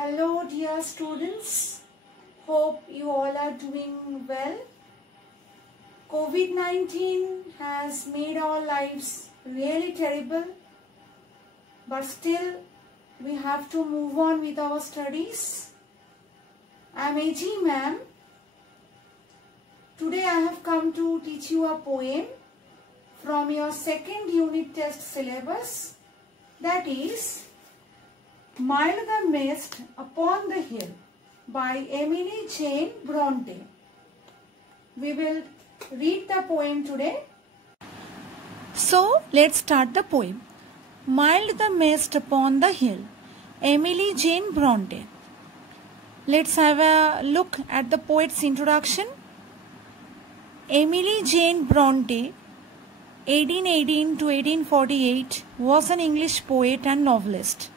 Hello dear students, hope you all are doing well. COVID-19 has made our lives really terrible, but still we have to move on with our studies. I am AG ma'am. Today I have come to teach you a poem from your second unit test syllabus, that is Mild the Mist Upon the Hill by Emily Jane Bronte. We will read the poem today. So let's start the poem. Mild the Mist Upon the Hill, Emily Jane Bronte. Let's have a look at the poet's introduction. Emily Jane Bronte, 1818 to 1848, was an English poet and novelist,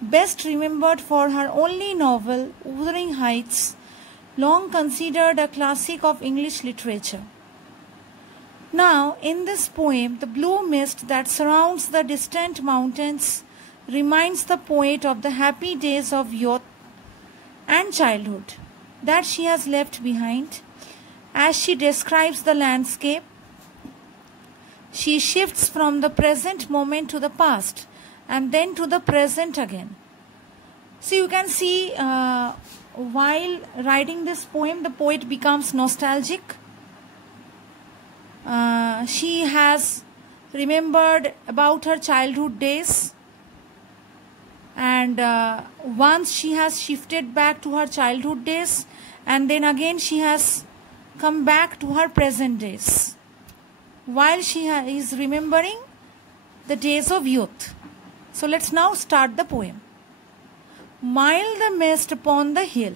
best remembered for her only novel, Wuthering Heights, long considered a classic of English literature. Now, in this poem, the blue mist that surrounds the distant mountains reminds the poet of the happy days of youth and childhood that she has left behind. As she describes the landscape, she shifts from the present moment to the past and then to the present again. So you can see while writing this poem, the poet becomes nostalgic. She has remembered about her childhood days, and once she has shifted back to her childhood days, and then again she has come back to her present days while she is remembering the days of youth. So let's now start the poem. Mild the mist upon the hill,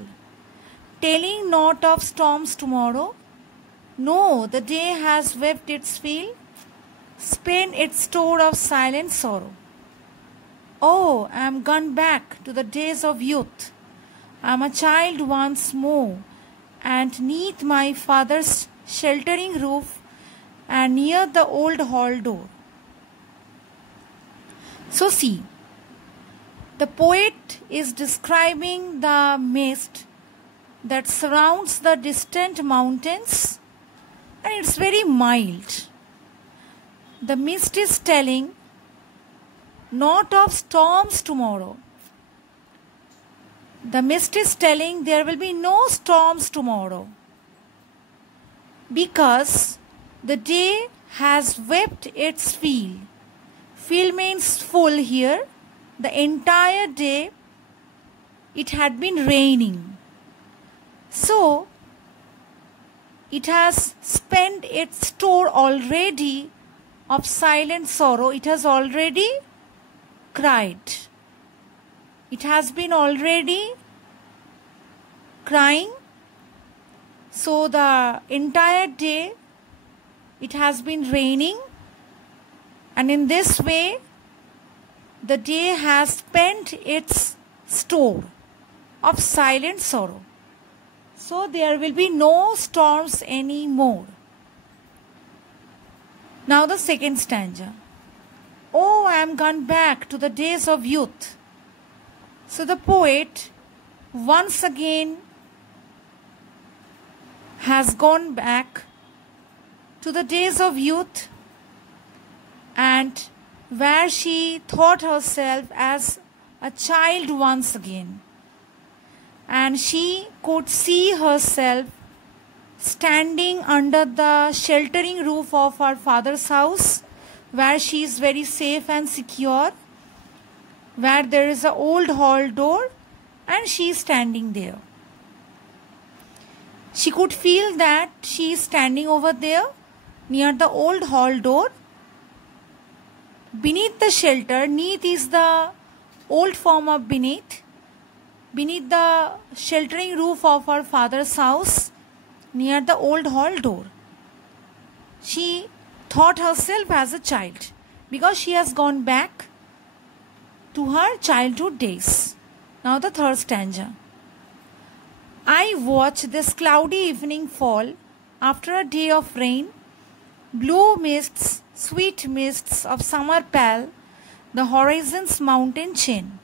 telling naught of storms tomorrow. No, the day has wept its fill, spent its store of silent sorrow. Oh, I am gone back to the days of youth. I am a child once more, and neath my father's sheltering roof, and near the old hall door. So see, the poet is describing the mist that surrounds the distant mountains, and it's very mild. The mist is telling not of storms tomorrow. The mist is telling there will be no storms tomorrow, because the day has wept its fill. Fill means full here. The entire day it had been raining. So it has spent its store already of silent sorrow. It has already cried. It has been already crying. So the entire day it has been raining, and in this way the day has spent its store of silent sorrow. So there will be no storms anymore. Now the second stanza. Oh, I am gone back to the days of youth. So the poet once again has gone back to the days of youth, and where she thought herself as a child once again. And she could see herself standing under the sheltering roof of her father's house, where she is very safe and secure, where there is an old hall door, and she is standing there. She could feel that she is standing over there near the old hall door. Beneath the shelter, neath is the old form of beneath. Beneath the sheltering roof of her father's house, near the old hall door, she thought herself as a child, because she has gone back to her childhood days. Now the third stanza. I watch this cloudy evening fall after a day of rain. Blue mists, sweet mists of summer pale the horizon's mountain chain.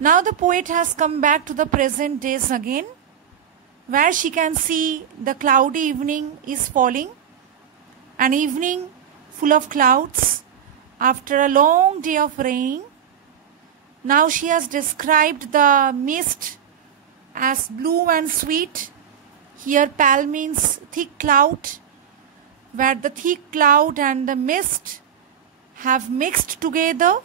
Now the poet has come back to the present days again, where she can see the cloudy evening is falling, an evening full of clouds after a long day of rain. Now she has described the mist as blue and sweet. Here pale means thick cloud, where the thick cloud and the mist have mixed together,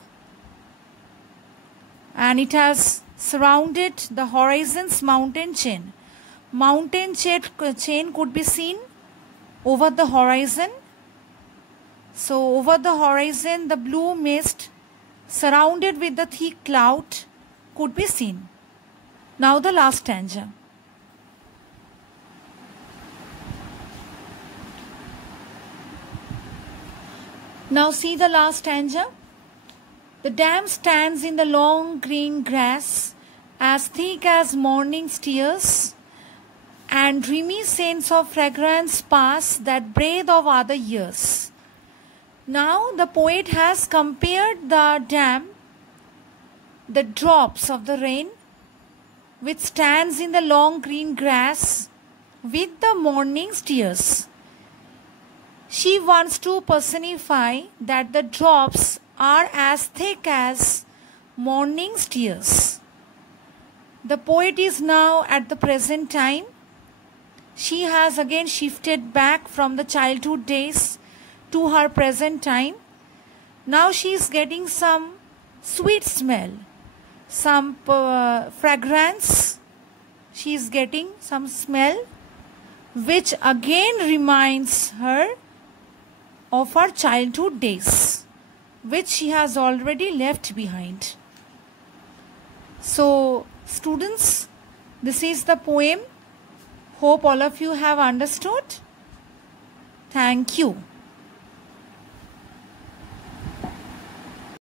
and it has surrounded the horizon's mountain chain. Mountain chain could be seen over the horizon. So over the horizon, the blue mist surrounded with the thick cloud could be seen. Now the last stanza. Now see the last stanza. The dam stands in the long green grass, as thick as morning's tears, and dreamy scents of fragrance pass that breath of other years. Now the poet has compared the dam, the drops of the rain, which stands in the long green grass, with the morning's tears. She wants to personify that the drops are as thick as morning's tears. The poet is now at the present time. She has again shifted back from the childhood days to her present time. Now she is getting some sweet smell, some fragrance. She is getting some smell which again reminds her of her childhood days, which she has already left behind. So students, this is the poem. Hope all of you have understood. Thank you.